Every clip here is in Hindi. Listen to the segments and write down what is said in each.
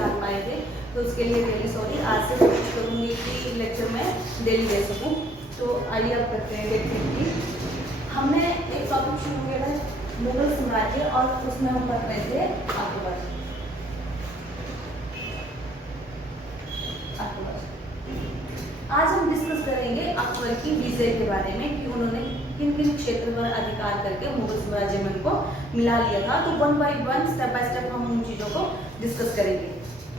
डाल पाए थे, तो उसके लिए रियली सॉरी। आज से कोशिश करूँगी कि लेक्चर में डेली दे सकूँ। तो आइए अब करते हैं डे 3 की। हमने एक टॉपिक शुरू किया था मुगल साम्राज्य, और उसमें हम पढ़ रहे थे अकबर। आज हम डिस्कस करेंगे अकबर की विजय के बारे में कि उन्होंने किन किन क्षेत्र पर अधिकार करके मुगल साम्राज्य में को मिला लिया था। तो one by one, step by step हम उन चीज़ों को डिस्कस करेंगे,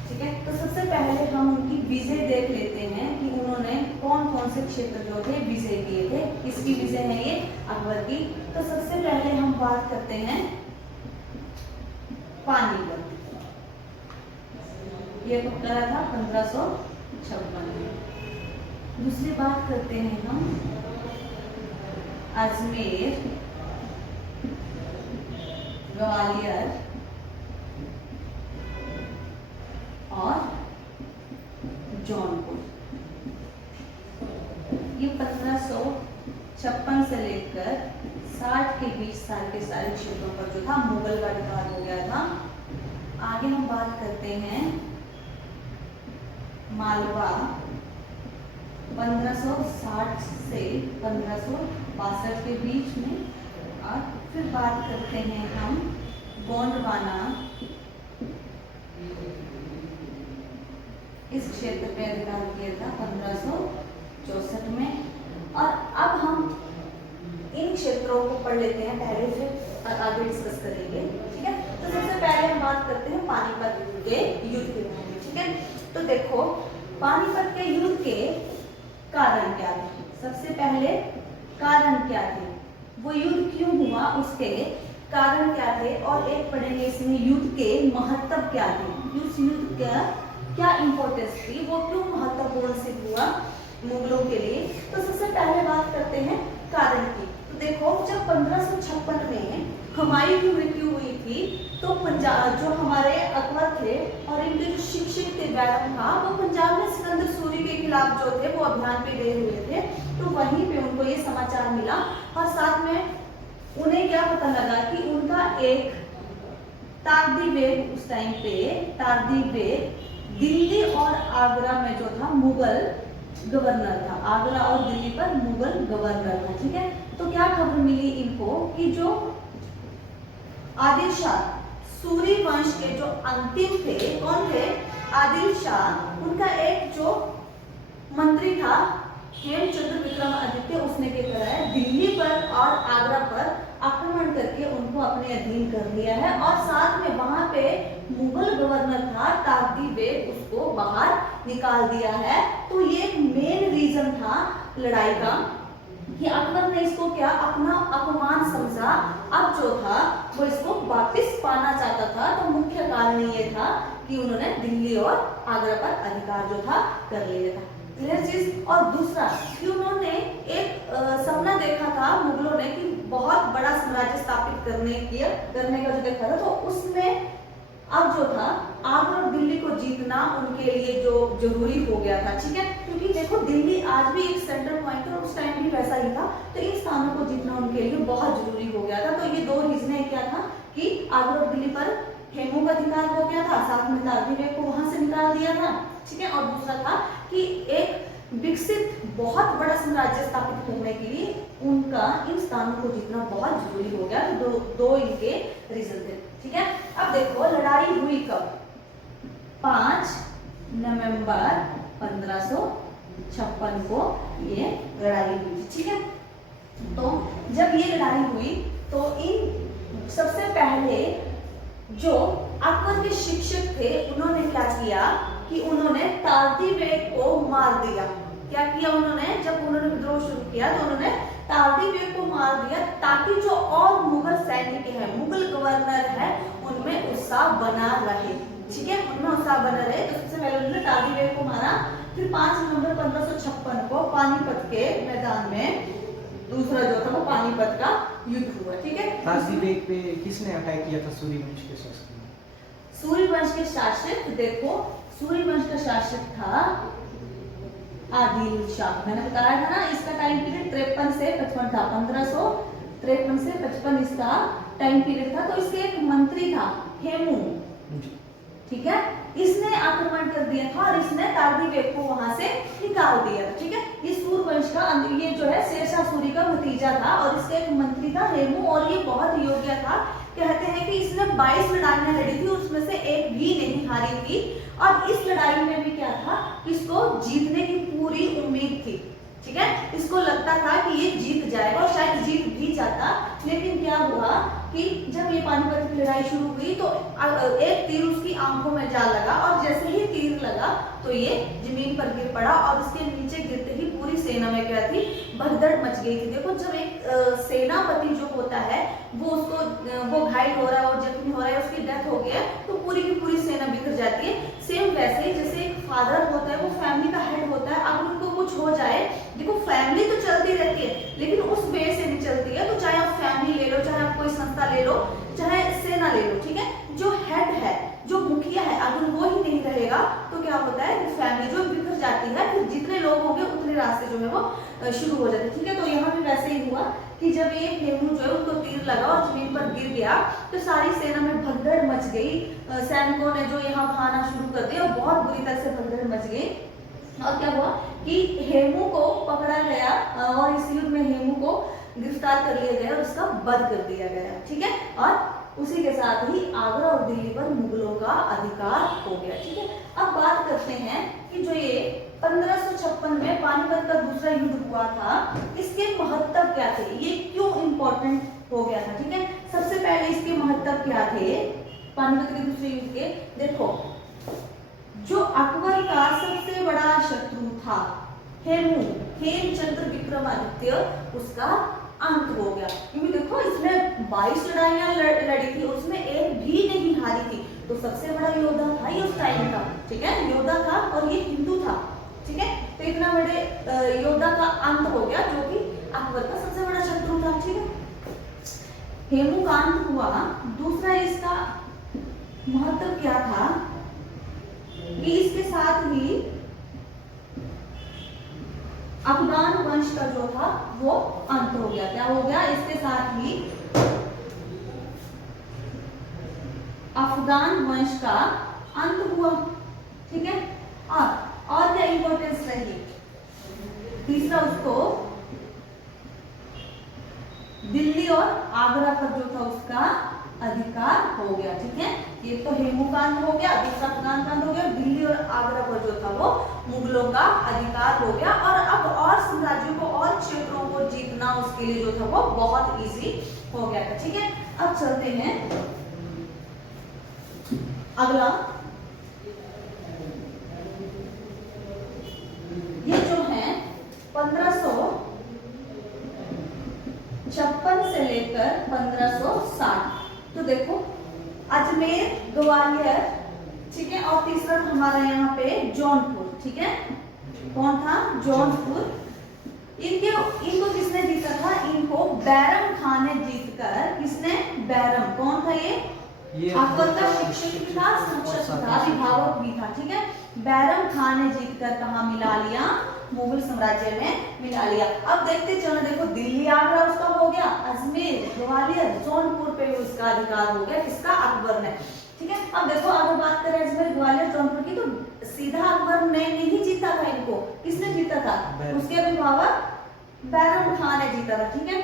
ठीक है। तो सबसे पहले हम उनकी विजय देख लेते हैं कि उन्होंने कौन कौन से क्षेत्र जो थे विजय किए थे। किसकी विजय है ये? अकबर की। तो सबसे पहले हम बात करते हैं पानीपत। ये कब करा था? 1556 में। दूसरी बात करते हैं हम अजमेर, ग्वालियर और जौनपुर। ये 1556 से लेकर 60 के बीच सारे के सारे क्षेत्रों पर जो था मुगल का अधिकार हो गया था। आगे हम बात करते हैं मालवा, 1560 से 1562 के बीच में। और फिर बात करते हैं हम गोंडवाना, इस क्षेत्र पे अधिकार किया था 1564 में। और अब हम इन क्षेत्रों को पढ़ लेते हैं पहले, फिर आगे डिस्कस करेंगे, ठीक है। तो सबसे पहले हम बात करते हैं पानीपत के युद्ध के बारे में, ठीक है। तो देखो, पानीपत के युद्ध के कारण क्या थे? सबसे पहले कारण क्या थे, वो युद्ध क्यों हुआ, उसके कारण क्या थे, और एक पढ़ेंगे इसमें युद्ध के महत्व क्या थे, उस युद्ध का क्या इंपॉर्टेंस थी, वो क्यों महत्वपूर्ण सिद्ध हुआ मुगलों के लिए। तो सबसे पहले बात करते हैं कारण की। तो देखो, जब 1556 में हुमायूं की मृत्यु हुई थी, तो पंजाब जो हमारे अकबर थे और इनके जो शिक्षक थे बैरम था, वो पंजाब में सिकंदर सूरी के खिलाफ जो थे वो अभियान पे गए हुए थे। तो वहीं पे उनको ये समाचार मिला, और साथ में उन्हें क्या पता लगा कि उनका एक तारदी बेग, उस टाइम पे तारदी बेग दिल्ली और आगरा में जो था मुगल गवर्नर था। आगरा और दिल्ली पर मुगल गवर्नर था, ठीक है। तो क्या खबर मिली इनको कि जो आदिल शाह सूरी वंश के जो अंतिम थे, कौन थे? आदिल शाह। उनका एक जो मंत्री था हेमचंद्र विक्रमादित्य, उसने क्या करा है, दिल्ली पर और आगरा पर आक्रमण करके उनको अपने अधीन कर लिया है। और साथ में वहां पे मुगल गवर्नर था तारदी बेग, उसको बाहर निकाल दिया है। तो ये एक मेन रीजन था लड़ाई का कि अकबर ने इसको क्या अपना अपमान समझा, अब जो था वो इसको वापस पाना चाहता था। तो मुख्य कारण ये था कि उन्होंने दिल्ली और आगरा पर अधिकार जो था कर लिया था, क्लियर चीज। और दूसरा कि उन्होंने एक सपना देखा था मुगलों ने कि बहुत बड़ा साम्राज्य स्थापित करने का जो देखा था, तो उसमें अब जो था आगरा और दिल्ली को जीतना उनके लिए जो जरूरी हो गया था, ठीक है। क्योंकि देखो, दिल्ली आज भी एक सेंटर पॉइंट है और उस टाइम भी वैसा ही था। तो इन स्थानों को जीतना उनके लिए बहुत जरूरी हो गया था। तो ये दो रीजन क्या था कि आगरा और दिल्ली पर हेमू का अधिकार हो गया था, साथ में तारदी बेग को वहां से निकाल दिया था, ठीक है। और दूसरा था कि एक विकसित बहुत बड़ा साम्राज्य स्थापित करने के लिए उनका इन स्थानों को जीतना बहुत जरूरी हो गया। तो दो इनके रीजन थे, ठीक है। अब देखो, लड़ाई हुई कब? 5 नवंबर 1556 को ये लड़ाई हुई थी, ठीक है। तो जब ये लड़ाई हुई तो इन सबसे पहले जो अकबर के शिक्षक थे उन्होंने क्या किया कि उन्होंने तारदी बेग को मार दिया। क्या किया उन्होंने? जब उन्होंने विद्रोह शुरू किया तो उन्होंने तारदी बेग को मार दिया, ताकि जो और मुगल सैनिक है, मुगल गवर्नर है, उनमें उत्साह बना रहे, ठीक है, उनमें उत्साह बना रहे। तो सबसे पहले उन्होंने तारदी बेग को मारा। फिर 5 नवंबर 1556 को पानीपत के मैदान में दूसरा जो था वो पानीपत का युद्ध हुआ, ठीक है। तारदी बेग पे किसने अटैक किया था? सूर्यवंश के शासक। सूर्यवंश के शासक, देखो, सूर्यवंश का शासक था आदिल शाह। मैंने बताया था ना, इसका टाइम पीरियड 53 से 55 था। 1553 से 55 इसका टाइम पीरियड था। तो इसके एक मंत्री था हेमू, ठीक है। इसने आक्रमण कर दिया था और इसने तारदी बेग को वहां से निकाल दिया था, ठीक है। ये सूर्यवंश का ये जो है शेरशाह सूरी का भतीजा था और इसका एक मंत्री था हेमू, और ये बहुत योग्य था। कहते हैं कि इसने 22 लड़ाइयां लड़ी थी, उसमें से एक भी नहीं हारी थी, और इस लड़ाई में भी क्या था, इसको जीतने की पूरी उम्मीद थी, ठीक है। इसको लगता था कि ये जीत जाएगा और शायद जीत भी जाता, लेकिन क्या हुआ कि जब ये पानीपत की लड़ाई शुरू हुई तो एक तीर उसकी आंखों में जा लगा, और जैसे ही तीर लगा तो ये जमीन पर गिर पड़ा, और उसके नीचे गिरते ही पूरी सेना में क्या थी, भगदड़ मच गई थी। देखो जब एक सेनापति जो होता है वो घायल हो रहा है और जख्मी हो रहा है, उसकी डेथ हो गई है, तो पूरी की पूरी सेना बिखर जाती है। सेम वैसे ही जैसे एक फादर होता है, वो फैमिली का हेड होता है, अगर उनको कुछ हो जाए, देखो फैमिली तो चलती रहती है लेकिन उस वे से नहीं चलती है। तो चाहे आप फैमिली ले लो, चाहे आप कोई संस्था ले लो, चाहे सेना ले लो, ठीक है। जो हेड है, जो मुखिया है, अगर वो ही नहीं रहेगा तो क्या होता है कि फैमिली जो बिखर जाती है, फिर जितने लोग होंगे उतने रास्ते जो है वो शुरू हो जाते हैं, ठीक है। तो यहाँ भी वैसे ही हुआ कि जब ये हेमू जो है उनको तीर लगा और जमीन पर गिर गया तो सारी सेना में भगदड़ मच गई। सैनिकों ने जो यहाँ भागना शुरू कर दिया और बहुत बुरी तरह से भगदड़ मच गई। और क्या हुआ कि हेमू को पकड़ा गया और इस युद्ध में हेमू को गिरफ्तार कर लिया गया और उसका वध कर दिया गया, ठीक है। और उसी के साथ ही आगरा और दिल्ली पर मुगलों का अधिकार हो गया, ठीक है। अब बात करते हैं कि जो ये 1556 में पानीपत का दूसरा युद्ध हुआ था, इसके महत्व क्या थे, ये क्यों इंपॉर्टेंट हो गया था, ठीक है। सबसे पहले इसके महत्व क्या थे पानीपत के दूसरे युद्ध के, देखो जो अकबर का सबसे बड़ा शत्रु था हेमू, हेमचंद्र विक्रमादित्य, उसका अंत हो गया। क्योंकि देखो इसने 22 लड़ाइयां लड़ी थी, उसमें एक भी नहीं हारी थी, तो सबसे बड़ा योद्धा था ये उस टाइम का, ठीक है। योद्धा था और ये हिंदू था, ठीक है। तो इतना बड़े योद्धा का अंत हो गया जो कि अकबर का सबसे बड़ा शत्रु था, ठीक है। हेमू का अंत हुआ। दूसरा इसका महत्व क्या था कि इसके साथ ही अफगान वंश का जो था वो अंत हो गया। क्या हो गया, इसके साथ ही अफगान वंश का अंत हुआ, ठीक है। और क्या इंपॉर्टेंस रही, तीसरा उसको दिल्ली और आगरा पर जो था उसका अधिकार हो गया, ठीक है। ये तो हेमू का अंत हो गया, दूसरा अफगान का अंत हो गया, दिल्ली और आगरा पर जो था वो मुगलों का अधिकार हो गया। और अब और साम्राज्यों को और क्षेत्रों को जीतना उसके लिए जो था वो बहुत इजी हो गया था, ठीक है। अब चलते हैं अगला, ये जो है 1556 से लेकर 1560, तो देखो अजमेर, ग्वालियर, ठीक है। और तीसरा हमारा यहाँ पे जौनपुर, ठीक है। कौन था, जौनपुर। इनको किसने जीता था, इनको बैरम खान ने जीतकर, किसने, बैरम, कौन था ये अकबर का शिक्षक भी था, संरक्षक था, अभिभावक भी था, ठीक है। बैरम खान ने जीतकर कहाँ मिला लिया, मुगल साम्राज्य में मिला लिया। अब देखते चलो, देखो दिल्ली आगरा उसका हो गया, अजमेर, ग्वालियर, जौनपुर पे उसका अधिकार हो गया, किसका, अकबर ने, ठीक है। अब देखो अगर बात करें अजमेर, ग्वालियर, जौनपुर की, तो सीधा अकबर ने नहीं जीता था इनको, किसने जीता था, उसके अभिभावक बैरम खान ने जीता था, ठीक है।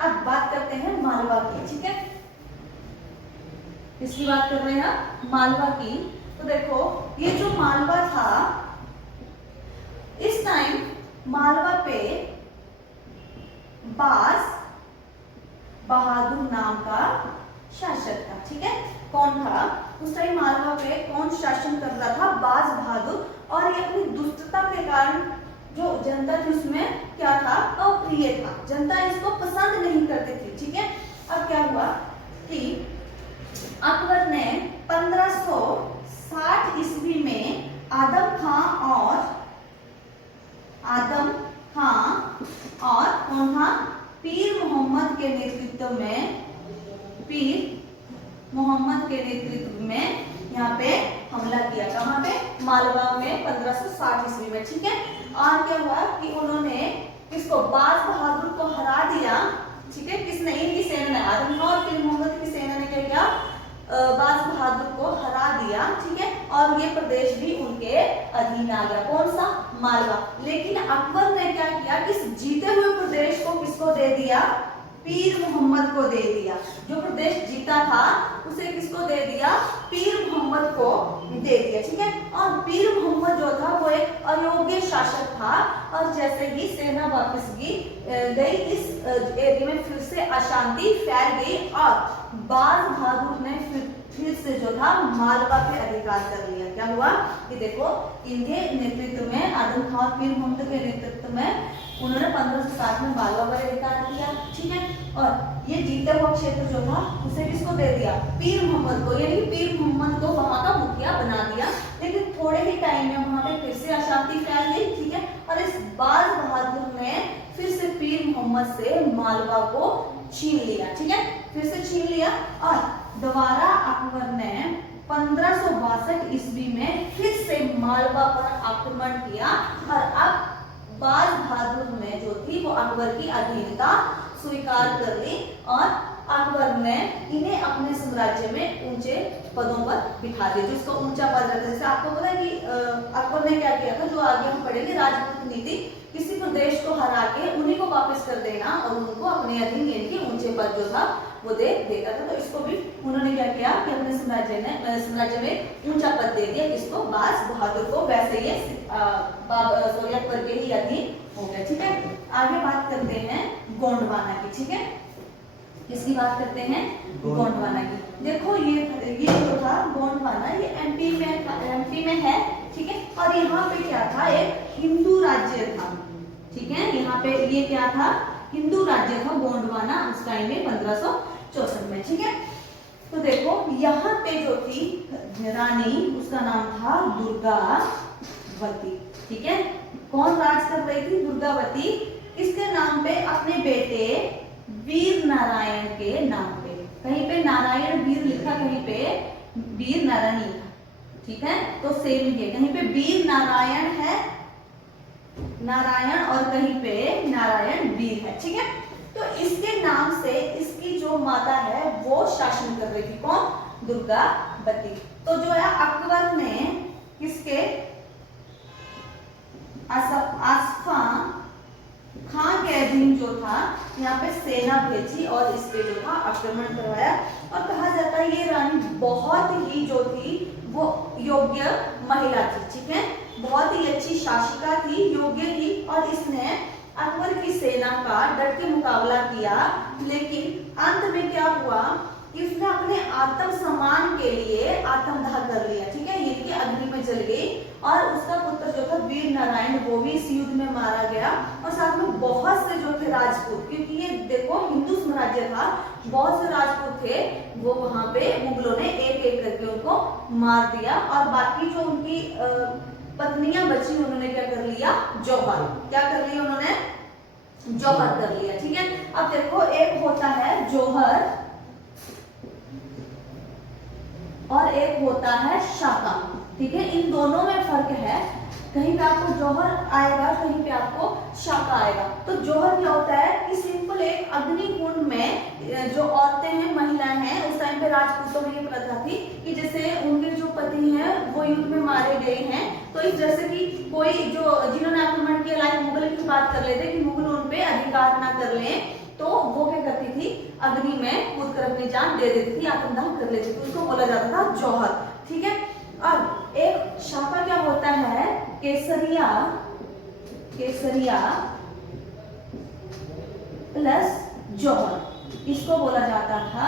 अब बात करते हैं मालवा की, ठीक है। इसकी बात कर रहे हैं मालवा की। तो देखो ये जो मालवा था, इस टाइम मालवा पे बाज बहादुर नाम का शासक था, ठीक है। कौन था उस टाइम मालवा पे, कौन शासन कर रहा था, बाज बहादुर। और ये अपनी दुष्टता के कारण जो जनता थी उसमें क्या था, अप्रिय था, जनता इसको पसंद नहीं करती थी, ठीक है। अब क्या हुआ कि अकबर ने 1560 ईस्वी में आदम खां और कौन था, पीर मोहम्मद के नेतृत्व में यहाँ पे हमला किया, कहाँ पे, मालवा में 1560 ईस्वी में, ठीक है। और क्या हुआ कि उन्होंने किसको, बाज बहादुर को हरा दिया, ठीक है। किसने, इनकी सेना ने, आदम खां और पीर मोहम्मद की सेना ने क्या किया, बाज बहादुर को हरा दिया, ठीक है। अधीन आ गया। कौन सा? मालवा। लेकिन अकबर ने क्या किया, इस जीते हुए प्रदेश को किसको दे दिया? पीर मोहम्मद को दे दिया। जो प्रदेश जीता था उसे किसको दे दिया? पीर मोहम्मद को दे दिया। ठीक है। और पीर मोहम्मद जो था वो एक अयोग्य शासक था, और जैसे ही सेना वापस गई इस एरिया में फिर से अशांति फैल गई, और बाज बहादुर ने फिर से जो था मालवा पे अधिकार कर लिया। क्या हुआ कि देखो, इनके नेतृत्व में, आदम खान और पीर मोहम्मद के नेतृत्व में उन्होंने 1560 में मालवा पर अधिकार किया। ठीक है। और ये जीता हुआ क्षेत्र जो था उसे किसको दे दिया? पीर मोहम्मद को। यानी पीर मोहम्मद को वहां का मुखिया बना दिया। लेकिन थोड़े ही टाइम में वहां पे फिर से अशांति फैल गई। ठीक है। और इस बाज बहादुर ने फिर से पीर मोहम्मद से मालवा को छीन लिया। ठीक है। फिर से छीन लिया, और दोबारा अकबर ने 1562 ईस्वी में फिर से मालवा पर आक्रमण किया, और अब बाज बहादुर ने जो थी वो अकबर की अधीनता स्वीकार कर ली, और अकबर ने इन्हें अपने साम्राज्य में ऊंचे पदों पर बिठा दिया। जिसको ऊंचा पद रखा, जैसे आपको पता है कि अकबर ने क्या किया था, जो आगे हम पढ़ेंगे, राजपूत नीति, किसी प्रदेश को हरा के उन्हीं को वापस कर देना और उनको अपने अधीन यानी कि ऊंचे पद जो था वो दे देता था। तो इसको भी उन्होंने क्या किया कि अपने साम्राज्य में ऊंचा पद दे दिया। किसको? बाज बहादुर को। वैसे ये अकबर के ही अधीन हो गया। ठीक है। आगे बात करते हैं गोंडवाना की। ठीक है। किसकी बात करते हैं? गोंडवाना की। देखो ये जो था गोंडवाना, ये एमपी में है। ठीक है। और यहाँ पे क्या था? एक हिंदू राज्य था। ठीक है। यहाँ पे ये क्या था? हिंदू राज्य था गोंडवाना उस टाइम में 1564 में। ठीक है। तो देखो यहाँ पे जो थी रानी, उसका नाम था दुर्गावती। ठीक है। कौन राज कर रही थी? दुर्गावती। इसके नाम पे अपने बेटे वीर नारायण के नाम पे, कहीं पे नारायण वीर लिखा, कहीं पे वीर नारायण लिखा। ठीक है। तो सेम ही है, कहीं पे वीर नारायण है, नारायण, और कहीं पे नारायण वीर है। ठीक है। तो इसके नाम से इसकी जो माता है वो शासन कर रही थी। कौन? दुर्गावती। तो जो है अकबर ने किसके? आसफा खान के अधीन जो था यहाँ पे सेना भेजी और इस पे जो था आक्रमण करवाया। और कहा जाता है ये रानी बहुत ही जो थी वो योग्य महिला थी। ठीक है। बहुत ही अच्छी शासिका थी, योग्य थी, और इसने अकबर की सेना का डट के मुकाबला किया। लेकिन अंत में क्या हुआ कि उसने अपने आत्म सम्मान के लिए आत्मदाह कर लिया। ठीक है। ये कि अग्नि में जल गई, और उसका पुत्र जो था वीर नारायण वो भी इस युद्ध में मारा गया। और साथ में बहुत से जो थे राजपूत, क्योंकि ये देखो हिंदू साम्राज्य था, बहुत से राजपूत थे, वो वहां पे मुगलों ने एक एक करके उनको मार दिया। और बाकी जो उनकी पत्नियां बची उन्होंने क्या कर लिया? जौहर। क्या कर लिया उन्होंने? जौहर कर लिया। ठीक है। अब देखो एक होता है जौहर और एक होता है शाका। ठीक है। इन दोनों में फर्क है, कहीं पे आपको जौहर आएगा, कहीं पे आपको शाका आएगा। तो जौहर क्या होता है कि सिंपल एक अग्निकुंड में जो औरतें हैं, महिलाएं हैं, उस टाइम पे राजपूतों में ये प्रथा थी कि जैसे उनके जो पति हैं वो युद्ध में मारे गए हैं, तो इस जैसे कि कोई जो जिन्होंने आक्रमण किया, लाइक मुगल की बात कर लेते कि मुगल उन पे अधिकार ना कर लें, तो वो क्या करती थी? अग्नि में कूद कर अपनी जान दे देती थी, आत्मदाह कर लेती थी। उसको बोला जाता था जौहर। ठीक है। अब एक शाका क्या होता है? केसरिया प्लस जौहर, इसको बोला जाता था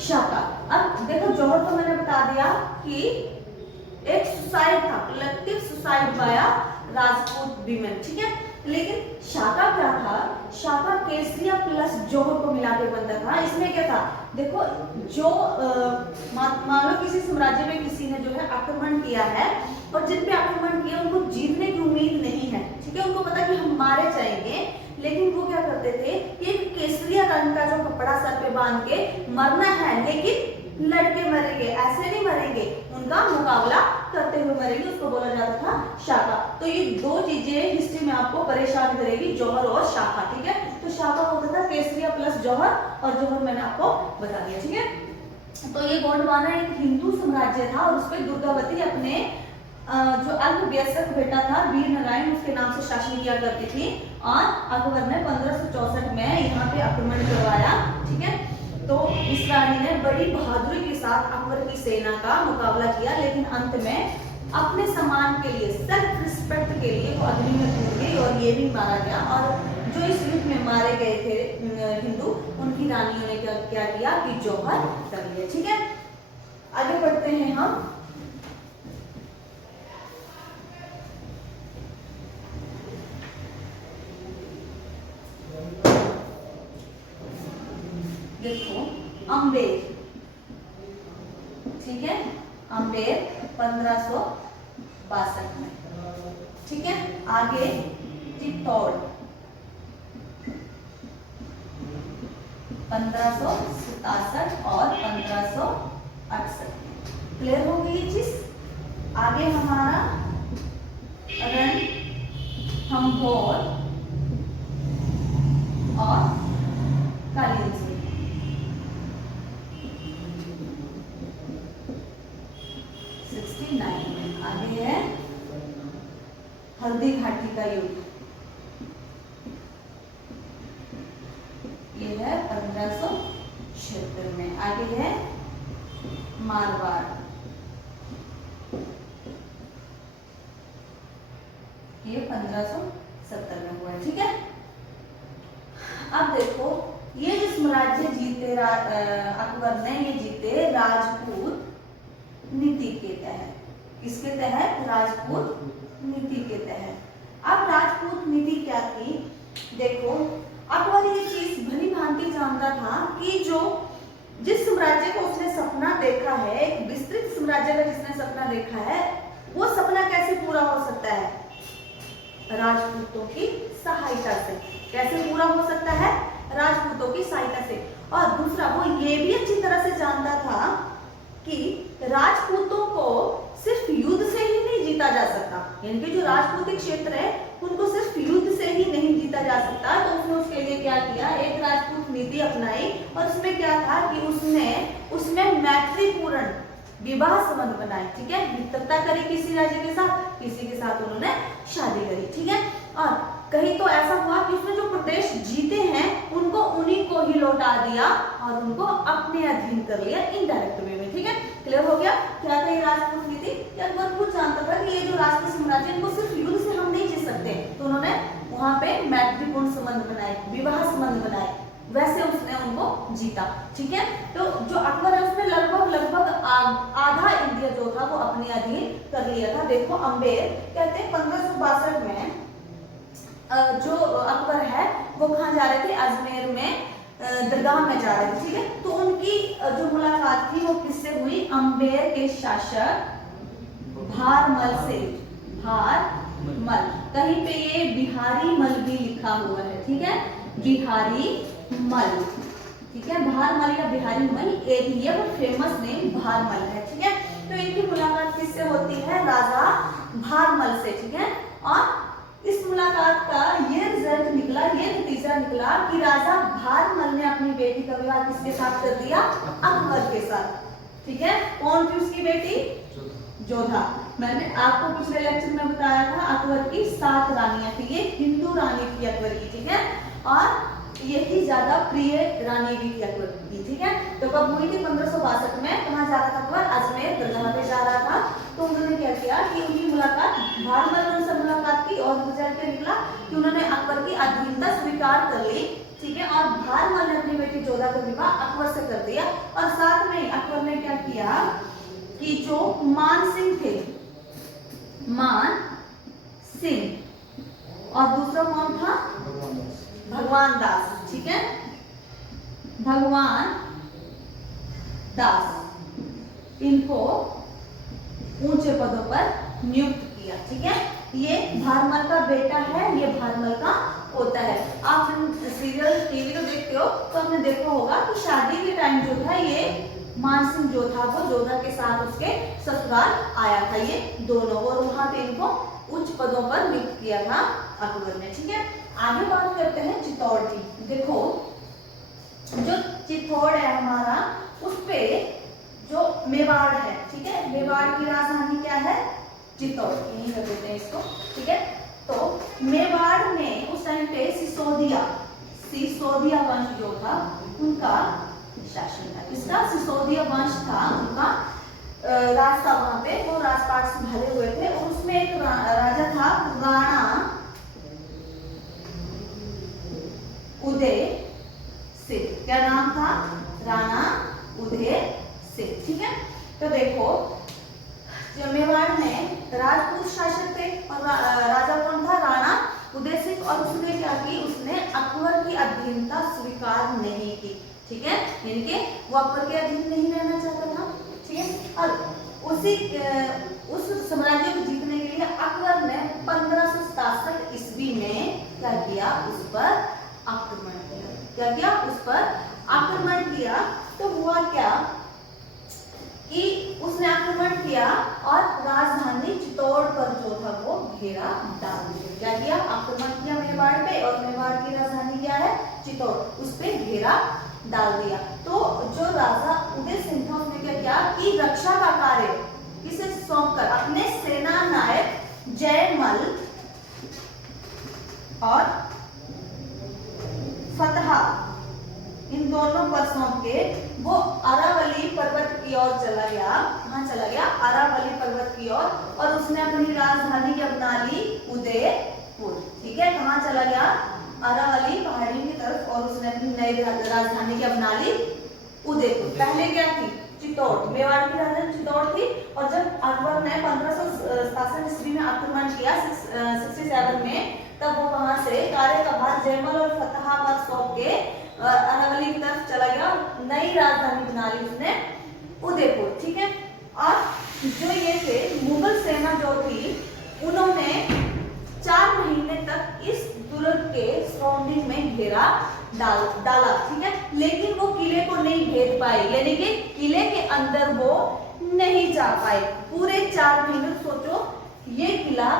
शाका। अब देखो जौहर तो मैंने बता दिया कि एक सुसाइड था, collective suicide bye Rajput women. ठीक है। लेकिन शाका क्या था? शाका केसरिया प्लस जौहर को मिला के बनता था। इसमें क्या था? देखो जो मान लो किसी साम्राज्य में किसी ने जो है आक्रमण किया है, और जिन पे आक्रमण किया उनको जीतने की उम्मीद नहीं है। ठीक है। उनको पता कि हम मारे जाएंगे, लेकिन वो क्या करते थे कि एक केसरिया रंग का जो कपड़ा सर पे बांध के मरना है, लेकिन लड़के मरेंगे, ऐसे नहीं मरेंगे, उनका मुकाबला करते हुए मरेंगे, उसको बोला जाता था शाका। तो ये दो चीजें हिस्ट्री में आपको परेशान करेगी, जौहर और शाका। ठीक है। तो शाका होता था केसरिया प्लस जौहर, और जौहर मैंने आपको बता दिया। ठीक है। तो ये गोंडवाना एक हिंदू साम्राज्य था, और उसपे दुर्गावती अपने जो अल्पवयस्क बेटा था वीर नारायण, उसके नाम से शासन किया करती थी। और अकबर ने 1564 में यहाँ पे आक्रमण करवाया, ठीक है। तो इस रानी ने बड़ी बहादुरी के साथ अकबर की सेना का मुकाबला किया, लेकिन अंत में अपने सम्मान के लिए, सेल्फ रिस्पेक्ट के लिए वो अग्नि में कूद गई और ये भी मारा गया। और जो इस युद्ध में मारे गए थे हिंदू, उनकी रानियों ने क्या किया कि जौहर कर लिया, ठीक है। आगे बढ़ते हैं हम। देखो अम्बेर, ठीक है, अम्बेर 1562 में, ठीक है। आगे चित्तौड़ 1567 और 1568 में। क्लियर हो गई ये चीज। आगे हमारा रणथंभौर और कालिंदी 69 में। आगे है हल्दी घाटी का युद्ध, ये है 1576 में। आगे है मारवाड़, ये 1570 में हुआ है, ठीक है। अब देखो ये जो साम्राज्य जीते अकबर ने, ये जीते राजपूत नीति के तहत। किसके तहत? राजपूत नीति के तहत। अब राजपूत नीति क्या थी? देखो अकबर ये चीज भली भांति जानता था कि जो जिस साम्राज्य को उसने सपना देखा है, एक विस्तृत साम्राज्य का जिसने सपना देखा है, वो सपना कैसे पूरा हो सकता है? राजपूतों की सहायता से। कैसे पूरा हो सकता है? राजपूतों की सहायता से। और दूसरा, वो ये भी अच्छी तरह से जानता था कि राजपूतों को सिर्फ युद्ध से ही नहीं जीता जा सकता, यानी कि जो राजपूती क्षेत्र है उनको सिर्फ युद्ध से ही नहीं जीता जा सकता। तो उसने उसके लिए क्या किया? एक राजपूत नीति अपनाई। और उसमें क्या था कि उसमें मैत्रीपूर्ण विवाह संबंध बनाए, ठीक है। मित्रता करी किसी राज्य के साथ, किसी के साथ उन्होंने शादी करी, ठीक है। और कहीं तो ऐसा हुआ कि उसने जो प्रदेश जीते हैं उनको उन्हीं को ही लौटा दिया और उनको अपने अधीन कर लिया, इनडायरेक्ट वे में, ठीक है। क्लियर हो गया? क्या था ये राजपूत नीति? अकबर खुद जानता था कि ये जो राजपूत साम्राज्य, इनको सिर्फ युद्ध से हम नहीं जीत सकते, तो उन्होंने वहां पे मैत्रीपूर्ण संबंध बनाए, विवाह संबंध बनाए, वैसे उसने उनको जीता, ठीक है। तो जो अकबर है उसने लगभग आधा इंडिया जो था वो अपने अधीन कर लिया था। देखो अम्बेर कहते हैं 1562 में जो अकबर है वो कहाँ जा रहे थे? अजमेर में दरगाह में जा रहे थे, ठीक है। तो उनकी जो मुलाकात थी वो किससे हुई? अम्बेर के शासक भारमल से। भारमल, कहीं पे ये बिहारी मल भी लिखा हुआ है, ठीक है, बिहारी मल, ठीक है। भारमल या बिहारी मल, ये वो फेमस नेम भारमल है, ठीक है। तो इनकी मुलाकात किससे होती है? राजा भारमल से, ठीक है। और इस मुलाकात का ये रिजल्ट निकला, ये नतीजा निकला कि राजा भारमल ने अपनी बेटी का विवाह किसके साथ कर दिया? अकबर के साथ, ठीक है। कौन थी उसकी बेटी? जोधा। मैंने आपको पिछले लेक्चर में बताया था अकबर की 7 रानियां थी, ये हिंदू रानी थी अकबर की, ठीक है। और यही ज्यादा प्रिय रानी भी थी अकबर की, ठीक है। तो कब हुई थी? 1562 में। कहाँ जा रहा था अकबर? अजमेर दरगाह पे जा रहा था। तो उन्होंने क्या किया कि उनकी मुलाकात, भारमल ने उनसे मुलाकात की और रिजल्ट निकला कि उन्होंने अकबर की अधीनता स्वीकार कर ली, ठीक है। और भारमल ने अपनी बेटी जोधा का विवाह अकबर से कर दिया। और साथ में अकबर ने क्या किया कि जो मान सिंह थे, मान सिंह, और दूसरा कौन था? भगवान दास, ठीक है, भगवान दास, इनको ऊंचे पदों पर नियुक्त किया, ठीक है। ये भारमल का बेटा है, ये भारमल का पोता है। आप सीरियल टीवी तो देखते हो तो आपने देखा होगा कि शादी के टाइम जो था ये मानसिंह जो था वो जोधा के साथ उसके ससुराल आया था, ये दोनों, और वहां पे इनको उच्च पदों पर नियुक्त किया था अकबर ने, ठीक है। आगे बात करते हैं चित्तौड़ की। देखो जो चित्तौड़ है हमारा, उस पे जो मेवाड़ है, ठीक है, मेवाड़ की राजधानी क्या है? चित्तौड़, यही कर देते हैं इसको, ठीक है। तो मेवाड़ में उस टाइम पे सिसोदिया वंश जो था उनका शासन था। इसका सिसोदिया वंश था, उनका राज था वहां पे, वो राजपाट संभाले हुए थे। और उसमें एक राजा था राणा उदय सिंह। क्या नाम था? राणा उदय सिंह, ठीक है। तो देखो जो मेवाड़ में राजपूत शासक थे और राजा कौन था? राणा उदय सिंह। और उसने क्या की? उसने अकबर की अधीनता स्वीकार नहीं की, ठीक है, यानी कि वो अकबर के अधीन नहीं रहना चाहता था, ठीक है। और उस साम्राज्य को जीतने के लिए अकबर ने 1567 ईस्वी में क्या किया? उस पर आक्रमण किया। क्या किया? उस पर आक्रमण किया। तो हुआ क्या कि उसने आक्रमण किया और राजधानी चित्तौड़ पर जो था वो घेरा डाल दिया। क्या किया? आक्रमण किया मेवाड़ पे, और मेवाड़ की राजधानी क्या है? चित्तौड़, उस पे घेरा डाल दिया। तो जो राजा उदय सिंह था उसने क्या किया कि रक्षा का कार्य किसे सौंपकर अपने सेना नायक जयमल और फतहा, इन दोनों पर सौंप के वो अरावली पर्वत की ओर चला गया। कहाँ चला गया? अरावली पर्वत की ओर। और उसने अपनी राजधानी क्या बना ली? उदयपुर, ठीक है। कहाँ चला गया? अरावली पहाड़ी की तरफ। और उसने अपनी नई राजधानी क्या बना ली? उदयपुर। पहले क्या थी? चित्तौड़। मेवाड़ की राजधानी चित्तौड़ थी। और जब अकबर ने 1567 ईस्वी में आक्रमण किया 67 में, तब वो वहां से कार्य का भार जयमल और फतहा पर सौंप के अरावली की तरफ चला गया। नई राजधानी बना ली उसने उदयपुर, ठीक है। और जो ये थे मुगल सेना जो थी, उन्होंने 4 महीने तक इस दुर्ग के सराउंडिंग में घेरा डाला, ठीक है। लेकिन वो किले को नहीं भेद पाए, यानी कि किले के अंदर वो नहीं जा पाए पूरे 4 महीने। सोचो ये किला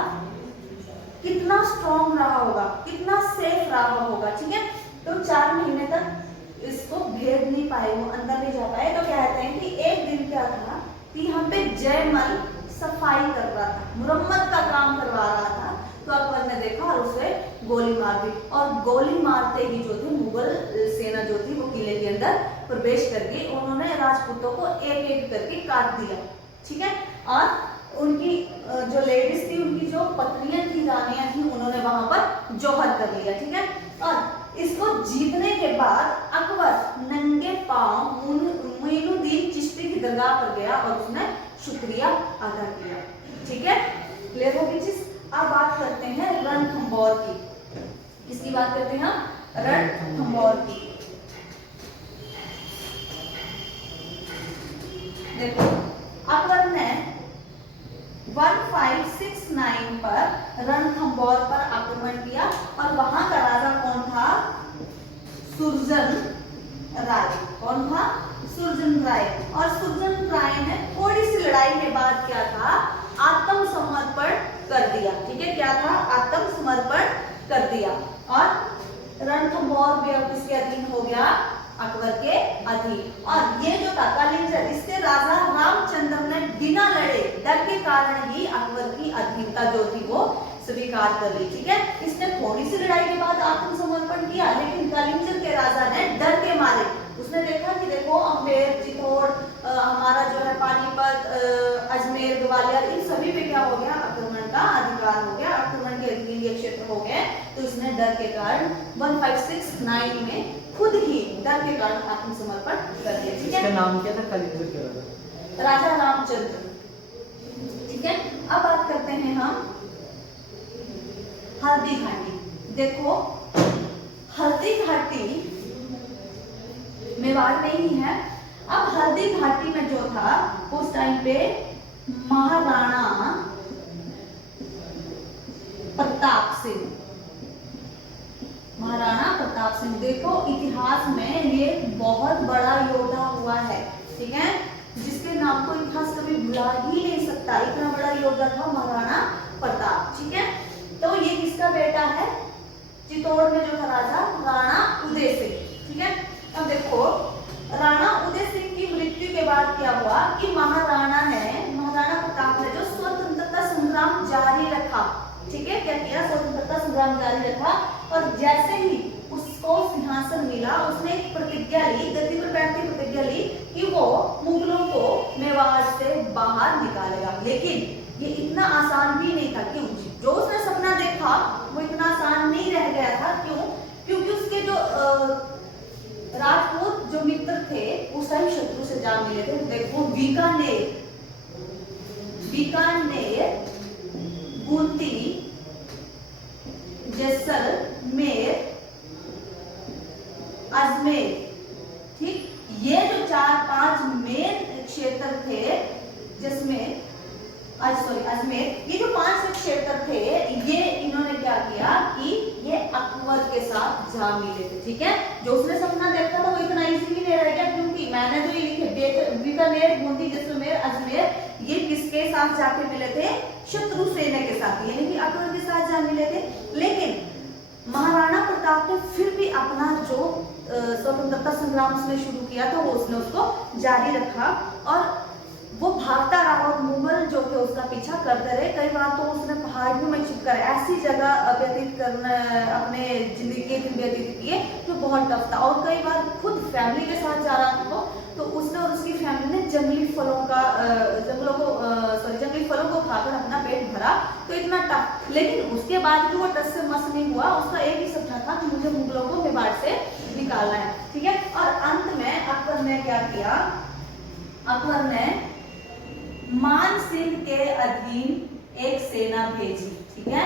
कितना स्ट्रॉन्ग रहा होगा, कितना सेफ रहा होगा, ठीक है। तो 4 महीने तक इसको भेद नहीं पाए, वो अंदर नहीं जा पाए। तो कहते हैं कि एक दिन क्या था कि यहाँ पे जयमल सफाई कर रहा था, मुरम्मत का काम करवा रहा था। तो अकबर ने देखा और उसे गोली मार दी। और गोली मारते ही जो थी मुगल सेना जो थी वो किले के अंदर प्रवेश करके उन्होंने राजपूतों को एक एक करके काट दिया, ठीक है। और उनकी जो लेडीज थी, उनकी जो पत्नियां थी, रानियां थी, उन्होंने वहां पर जौहर कर लिया, ठीक है। और इसको जीतने के बाद अकबर नंगे पांव मोइनुद्दीन चिश्ती की दरगाह पर गया और उसने शुक्रिया अदा किया, ठीक है। क्लियर हो गई चीज? अब बात करते हैं रणथंभौर की। किसकी बात करते हैं हम? रणथंभौर की। देखो अकबर ने 1569 पर रणथंभौर पर आक्रमण किया। और वहां का राजा कौन था? सुरजन राय। कौन था? सुरजन राय। और सुरजन राय ने थोड़ी सी लड़ाई के बाद क्या था? आत्मसमर्पण कर दिया, ठीक है। क्या था? आत्मसमर्पण कर दिया। और रणथंभौर भी अब किसके अधीन हो गया? अकबर के अधीन। और ये जो था कालिंजर, इससे राजा रामचंद्र ने बिना लड़े डर के कारण ही अकबर की अधीनता जो थी वो स्वीकार कर ली, ठीक है। इसने थोड़ी सी लड़ाई के बाद आत्मसमर्पण किया, लेकिन कालिंजर के राजा ने डर के मारे, उसने देखा कि देखो अम्बेर, चित्तौड़, हमारा जो है पानीपत, अजमेर, ग्वालियर, इन सभी पे क्या हो गया? आक्रमण का अधिकार हो गया, आक्रमण के अधीन ये क्षेत्र हो गए। तो इसने डर के कारण 1569 में खुद ही डर के कारण आत्मसमर्पण कर दिया, ठीक है। इसका नाम क्या था? कालिंजर के राजा? राजा रामचंद्र, ठीक है। अब बात करते हैं हम हल्दी घाटी। देखो हल्दी घाटी मेवाड़ में ही है। अब हल्दी घाटी में जो था उस टाइम पे महाराणा प्रताप सिंह, महाराणा प्रताप सिंह, देखो इतिहास में ये बहुत बड़ा योद्धा हुआ है, ठीक है, जिसके नाम को इतिहास कभी भुला ही नहीं सकता। इतना बड़ा योद्धा था महाराणा प्रताप, ठीक है। तो ये किसका बेटा है? चित्तौड़ में जो था राजा राणा उदय सिंह, ठीक है। अब देखो राणा उदय सिंह की मृत्यु के बाद क्या हुआ कि महाराणा प्रताप ने जो स्वतंत्रता संग्राम संग्राम जारी रखा और जैसे ही उसको सिंहासन मिला उसने एक प्रतिज्ञा ली, गद्दी पर बैठती प्रतिज्ञा ली कि वो मुगलों को मेवाड़ से बाहर निकालेगा। लेकिन ये इतना आसान भी नहीं था। क्यों? जो उसने सपना देखा वो इतना आसान नहीं रह गया था। क्यों? क्योंकि उसके जो राजपूत जो मित्र थे उस टाइम शत्रु से जा मिले थे। देखो बीकानेर, बूंदी, जैसलमेर, अजमेर, ठीक, ये जो 4-5 मेन क्षेत्र थे जिसमें अजमेर, ये जो 5 क्षेत्र थे ये इन्होंने क्या किया कि ये अकबर के साथ जा मिले थे। ठीक है, जो उसने सपना देखा था वो इतना इजी भी नहीं रह गया, क्योंकि मैंने जो ये लिखे बीकानेर, बूंदी, जैसलमेर, अजमेर, ये किसके साथ जाके मिले थे? शत्रु सेना के साथ, यानी कि अकबर के साथ जा मिले थे। लेकिन महाराणा प्रताप ने फिर भी अपना जो स्वतंत्रता संग्राम उसने शुरू किया था वो उसने उसको जारी रखा और वो भागता रहा और मुगल जो थे उसका पीछा करते रहे। कई बार तो उसने पहाड़ियों में छिपकर ऐसी जगह व्यतीत करना अपने जिंदगी के दिन व्यतीत किए जो बहुत टफ था। और कई बार खुद फैमिली के साथ जा रहा था तो उसने और उसकी फैमिली ने जंगली फलों को खाकर अपना पेट भरा। तो इतना टफ, लेकिन उसके बाद भी वो टस से मस नहीं हुआ। उसका एक ही सपना था कि मुझे मुगलों को मेवाड़ से निकालना है। ठीक है, और अंत में अकबर ने क्या किया? अकबर ने मान सिंह के अधीन एक सेना भेजी। ठीक है,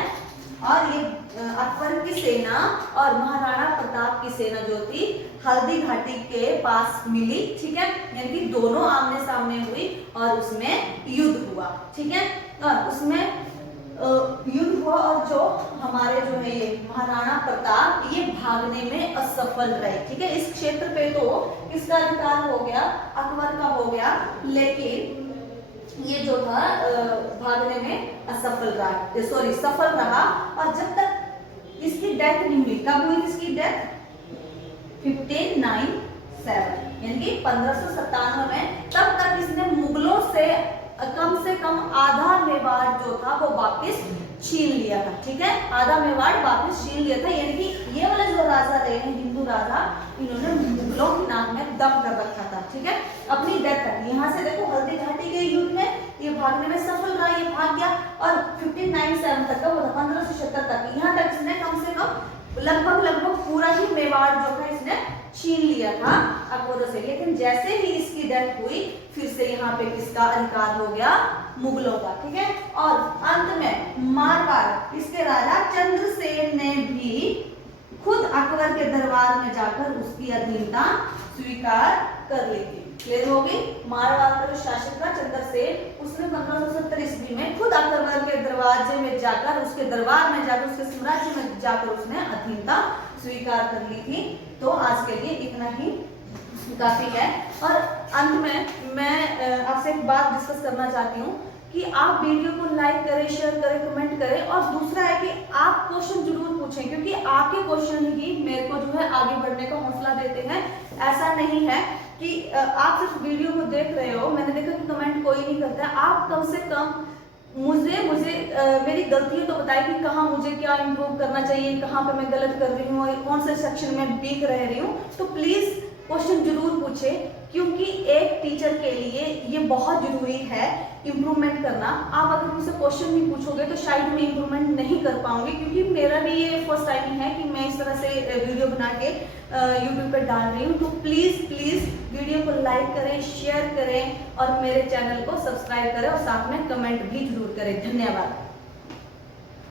और ये अकबर की सेना और महाराणा प्रताप की सेना जो थी हल्दी घाटी के पास मिली। ठीक है, यानी कि दोनों आमने सामने हुई और उसमें युद्ध हुआ। ठीक है, और उसमें युद्ध हुआ और जो हमारे जो है ये महाराणा प्रताप ये भागने में असफल रहे। ठीक है, इस क्षेत्र पे तो किसका अधिकार हो गया? अकबर का हो गया, लेकिन ये जो था भागने में सफल रहा। और जब तक इसकी डेथ नहीं हुई, कब हुई इसकी डेथ? 1597, यानी कि 1597 में। तब तक इसने मुगलों से कम आधा मेवाड़ जो था वो वापस छीन लिया था। ठीक है, आधा मेवाड़ वापस छीन लिया था, यानी कि ये वाले जो राजा रहे हैं हिंदू राजा, इन्होंने मुगलों की नाक में दम कर रखा था। ठीक है, अपनी डेथ तक। यहाँ से देखो हल्दी घाटी के युद्ध में ये भागने में सफल रहा, ये भाग गया और 1597 तक का वो था, 1576 तक, यहाँ तक इसने कम से कम लगभग पूरा ही मेवाड़ जो था इसने छीन लिया था अकबर से। लेकिन जैसे ही इसकी डेथ हुई फिर से यहाँ पे किसका अधिकार हो गया? मुगलों का। ठीक है, और अंत में मारवाड़ इसके राजा चंद्रसेन ने भी खुद अकबर के दरबार में जाकर उसकी अधीनता स्वीकार कर ली थी। क्लियर हो गई? मारवाड़ का जो शासक था चंद्रसेन, उसने 1570 ईस्वी में खुद अकबर के दरवाजे में जाकर, उसके दरबार में जाकर, उसके साम्राज्य में जाकर उसने अधीनता स्वीकार कर ली थी। तो आज के लिए इतना ही काफी है। और अंत में मैं आपसे एक बात डिस्कस करना चाहती हूँ कि आप वीडियो को लाइक करें, शेयर करें, कमेंट करें। और दूसरा है कि आप क्वेश्चन जरूर पूछें, क्योंकि आपके क्वेश्चन ही मेरे को जो है आगे बढ़ने का हौसला देते हैं। ऐसा नहीं है कि आप सिर्फ वीडियो को देख रहे हो। मैंने देखा कि कमेंट कोई नहीं करता है। आप कम से कम मुझे मेरी गलतियां तो बताएं कि कहाँ मुझे क्या इम्प्रूव करना चाहिए, कहाँ पे मैं गलत कर रही हूँ और कौन से सेक्शन में वीक रह रही हूँ। तो प्लीज क्वेश्चन जरूर पूछे, क्योंकि एक टीचर के लिए ये बहुत जरूरी है इम्प्रूवमेंट करना। आप अगर मुझसे क्वेश्चन नहीं पूछोगे तो शायद मैं इम्प्रूवमेंट नहीं कर पाऊंगी, क्योंकि मेरा भी ये फर्स्ट टाइम है कि मैं इस तरह से वीडियो बना के यूट्यूब पर डाल रही हूँ। तो प्लीज वीडियो को लाइक करें, शेयर करें और मेरे चैनल को सब्सक्राइब करें और साथ में कमेंट भी जरूर करें। धन्यवाद।